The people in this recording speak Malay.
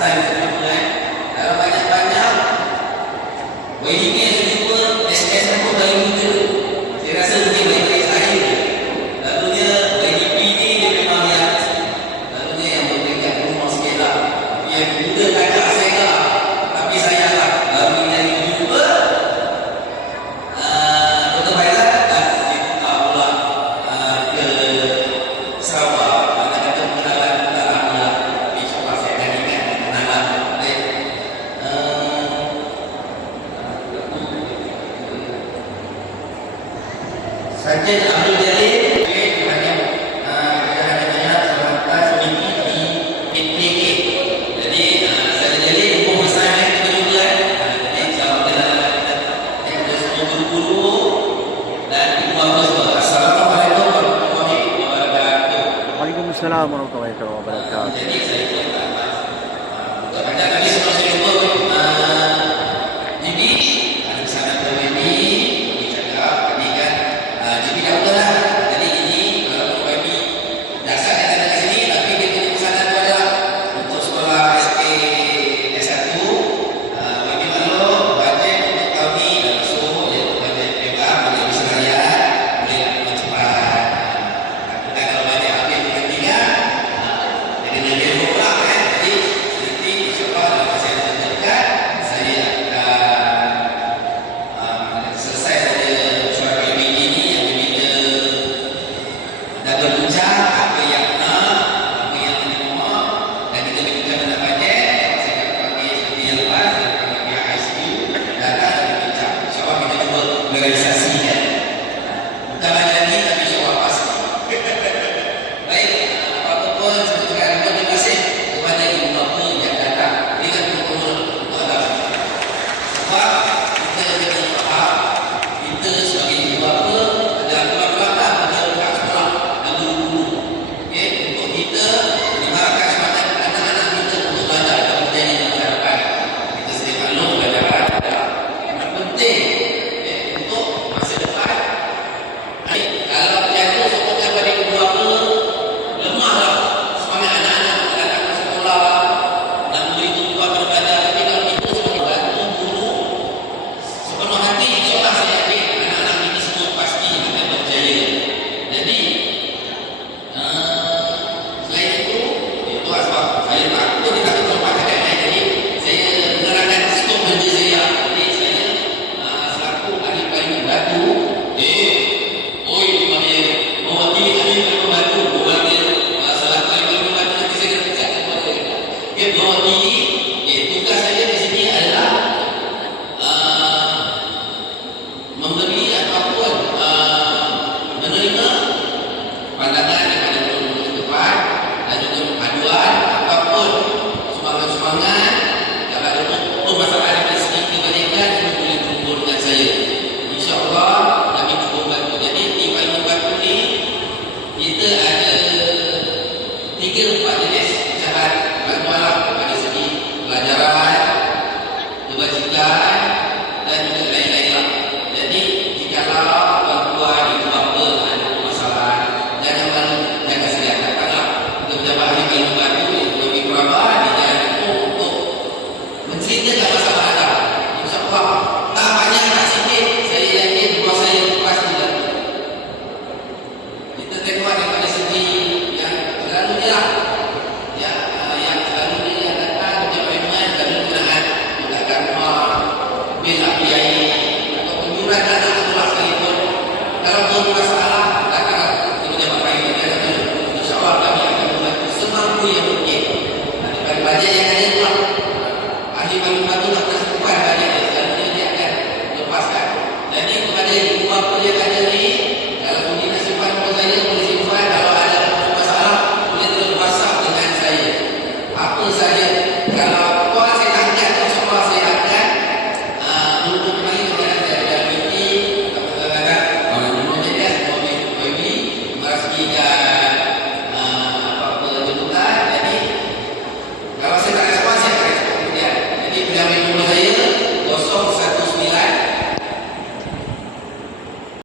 time saya dalam banyak-banyak wedding yang saya jumpa SS aku dari muda. Saya rasa mungkin baik-baik saya. Lalunya YDP ni dia memang yang lalunya yang berdekat rumah sikit lah. Yang muda kakak saya lah. Tapi sayanglah baru yang jumpa Dr. Faizal dan dibuka pula ke Sarawak. Kata-kata kenalan tak lama lah. Tapi insyaAllah saya akan ingat kenalan. Baik. Sajid Abdul Jalil banyak banyak sahabat sedikit di PK. Jadi Sajid Jalil umur saya kita juga jadi sahabat kita ada semua guru-guru dan ibu bapa semua. Assalamualaikum warahmatullahi wabarakatuh. Waalaikumsalam warahmatullahi wabarakatuh. Jadi saya untuk anda kami semua saya jumpa jadi ada kesana ini cakap tadi kan jadi dah udahlah. Jadi ini kalau bagi dasar yang ada kat sini, tapi dia punya pesanan tu adalah untuk sekolah SK S1 bagi maklum bajet untuk tahun ni dah masuk iaitu bajet PBA boleh bisa rakyat boleh nak cepat. Takutkan kalau bajet habis kepentingan jadi lebih pula kan. Jadi nanti insyaAllah dalam masa yang terdekat saya akan selesai saja suara PBG ni yang bila dah berbincang apa yang nak, apa yang terima dan kita berbincang tentang bajet. Saya akan panggil seperti yang lepas, saya akan panggil pihak ICU datang dan berbincang. InsyaAllah kita cuba merealisasikan. Bukan lagi tapi insyaAllah pasti. Baik, apa-apa pun saya ucapkan terima kasih kepada ibu bapa yang datang dengan berkumpul untuk anda. Sebab kita kena faham kita sebagai ibu bapa adalah tulang belakang pada sekolah dan guru-guru. Okey, untuk kita mengharapkan semangat anak-anak kita untuk belajar dan menjadi masa depan. Kita sedia maklum pelajaran adalah yang penting untuk masa depan. Baik, kalau jatuh sokongan pada ibu bapa, lemahlah semangat anak-anak untuk datang ke sekolah dan memberi tumpuan belajar. Tapi kalau kita sebagai bantu guru sepenuh hati, insyaAllah saya yakin anak-anak ini semua pasti akan berjaya. Jadi selain itu sebab saya takut dia tak terlepas kadang-kadang. Jadi saya menerangkan skop kerja saya. Jadi saya selaku ahli pelayanan batu oi dia mewakili ahli pelayanan batu selaku ahli pelayanan batu nanti saya kena pecat kepada dia mewakili tugas saya di sini adalah memberi ataupun menerima pandangan daripada guru-guru setempat dan juga aduan ataupun sumbangan-sumbangan. Kalau ada masalah dari segi kebajikan semua boleh berhubung dengan saya. InsyaAllah kami cuba bantu. Jadi di Payung Batu ni kita ada 3-4 jenis pecahan bantuan lah pada segi pelajaran, kebajikan dan juga lain-lain lah. Jadi jikalau tuan-tuan ibu bapa ada masalah, jangan malu, jangan sedia datanglah ke pejabat ahli Payung Batu yang lebih kerabat di jalan itu untuk menceritakan masalah anda. InsyaAllah tak banyak tak sikit, saya yakin bos saya pasti bantu. Kita tengok daripada segi yang selalunya lah yang selalunya yang datang ke pejabat selalu gunakan menggunakan rumah, bil biaya atau penjuran dana sekolah sekalipun. Kalau bermasalah datanglah ke pejabat payung. InsyaAllah kami akan membantu semampu yang mungkin. Daripada bajet yang ada tu lah ahli payung batu tak pernah simpan bajet dia, selalunya dia akan lepaskan. Jadi kepada ibu bapa yang ada ni, kalau boleh nak simpan untuk saya boleh simpan. Kalau ada masalah boleh terus WhatsApp dengan saya apa saja. Kalau tuan saya tangkap insyaAllah saya akan menghubung kembali kepada saya dalam meeting atau kadang-kadang kalau menurut saya semua beli merasiki